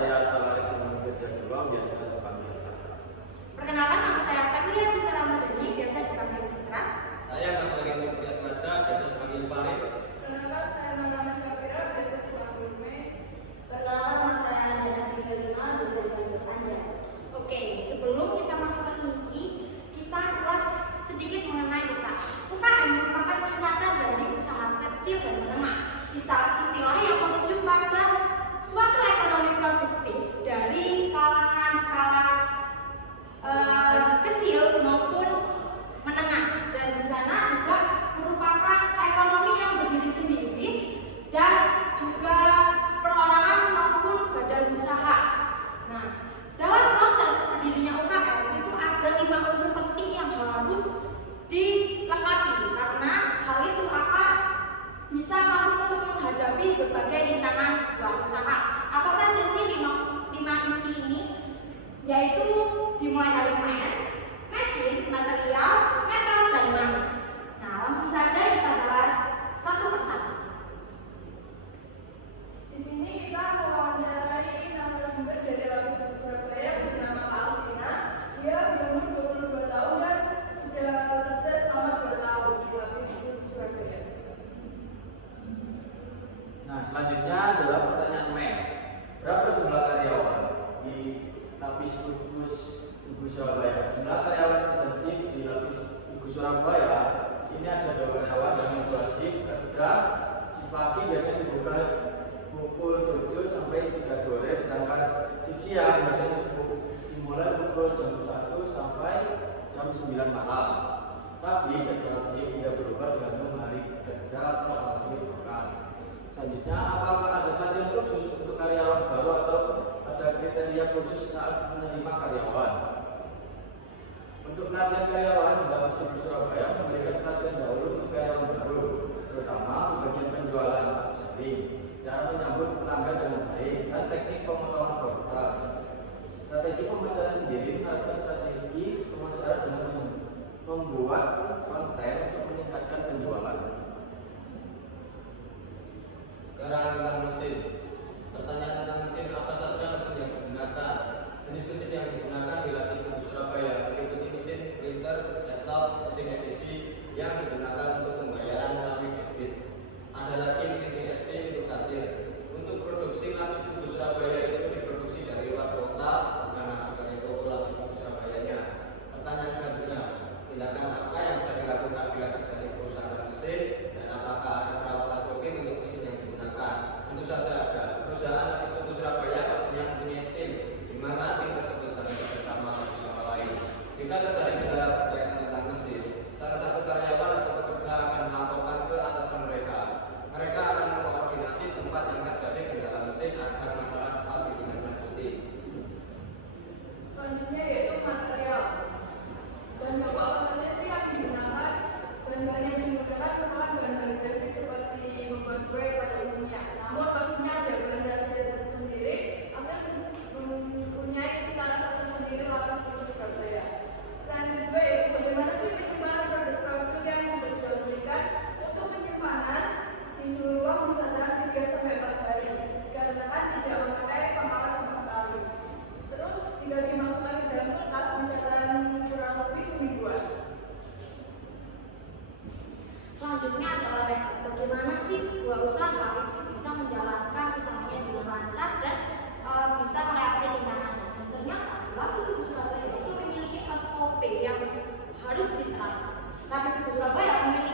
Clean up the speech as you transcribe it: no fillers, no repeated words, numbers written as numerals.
saya tertarik sama kerja di ruang biasa dipanggil Ata. Perkenalkan, nama saya Fadlia Citra Ramadhani, biasa dipanggil Citra. Saya Mas Lagi Mutriat Maja, biasa dipanggil Farid. Perkenalkan, saya Nana Syafira, biasa dipanggil Mei. Perkenalkan, nama saya Anjana Sri Salima, biasa dipanggil Anja. Oke, sebelum kita masuk ke inti, kita ulas sedikit mengenai UKM. UKM merupakan singkatan dari usaha kecil dan menengah. Istilah yang merujuk pada suatu ekonomi produktif dari kalangan skala kecil maupun menengah, dan di sana juga merupakan ekonomi yang berdiri sendiri dan juga perorangan maupun badan usaha. Nah, dalam proses berdirinya UKM itu ada 5 unsur penting yang harus dilengkapi, karena hal itu akan bisa mampu untuk menghadapi berbagai rintangan sebuah usaha. Apa saja sih 5 inti ini? Yaitu dimulai dari matching, material, metal, dan money. Nah, langsung saja kita bahas satu persatu. Di sini kita mewawancarai narasumber dari Lapis Buku Surabaya bernama Alvina. Dia berumur 22 tahun dan sudah bekerja selama 2 tahun di Lapis Buku Surabaya. Nah, selanjutnya adalah pertanyaan Mei. Berapa jumlah karyawan di Lapis Buku Surabaya? Jumlah karyawan intensif di Lapis Buku Surabaya ini ada 2 karyawan dengan 2 shift kerja. Shift pagi biasanya dibuka pukul 7 sampai 3 sore, sedangkan shift siang biasanya dimulai pukul jam 1 sampai jam 9 malam. Tapi jadwal shift tidak berubah tergantung hari kerja atau hari makan. Selanjutnya, apakah ada pelatihan khusus untuk karyawan baru atau ada kriteria khusus saat menerima karyawan? Untuk pelatihan karyawan, Lapis Buku Surabaya memberikan pelatihan dahulu untuk karyawan baru, terutama di bagian penjualan upselling, cara menyambut pelanggan dengan baik, dan teknik pemotongan produk. Strategi pemasaran sendiri menerapkan strategi pemasaran dengan membuat konten untuk meningkatkan penjualan. Sekarang tentang mesin. Pertanyaan tentang mesin, apa saja mesin yang digunakan? Jenis mesin yang digunakan di Lapis Buku Surabaya meliputi mesin printer, laptop, mesin edisi yang digunakan untuk pembayaran melalui debit. Ada lagi mesin PSP untuk kasir. Untuk produksi Lapis Buku Surabaya itu diproduksi dari luar kota, bukan masuk dari toko Lapis Buku Surabayanya. Pertanyaan selanjutnya, tindakan apa yang bisa dilakukan bila terjadi kerusakan mesin, dan apakah ada perawatan rutin untuk mesin yang digunakan? Tentu saja ada. Perusahaan Lapis Buku Surabaya pastinya mempunyai tim, di mana tim tersebut saling bekerjasama satu sama lain. Jika terjadi kendala berkaitan tentang mesin, salah satu karyawan atau pekerja akan melaporkan ke atasan mereka. Mereka akan mengkoordinasi tempat yang terjadi kendala mesin agar masalah cepat ditindaklanjuti. Selanjutnya yaitu material. Dan bapak apa saja sih yang digunakan? Bahan-bahan yang digunakan merupakan bahan-bahan basic seperti membuat kue pada umumnya. Namun tentunya ada bahan rahasia tersendiri agar mempunyai cita rasa tersendiri Lapis Buku Surabaya. Dan kedua yaitu bagaimana sih penyimpanan produk-produk yang diperjualbelikan. Untuk penyimpanan di suhu ruang bisa tahan 3-4 hari, dikarenakan tidak memakai pemalas sama sekali. Terus jika dimasukkan ke dalam kulkas bisa tahan kurang lebih semingguan. Selanjutnya adalah bagaimana sih sebuah usaha itu bisa menjalankan usahanya dengan lancar dan bisa melewati rintangan. Dan ternyata Lapis Buku Surabaya itu memiliki SOP yang harus diterapkan. Lapis Buku Surabaya memiliki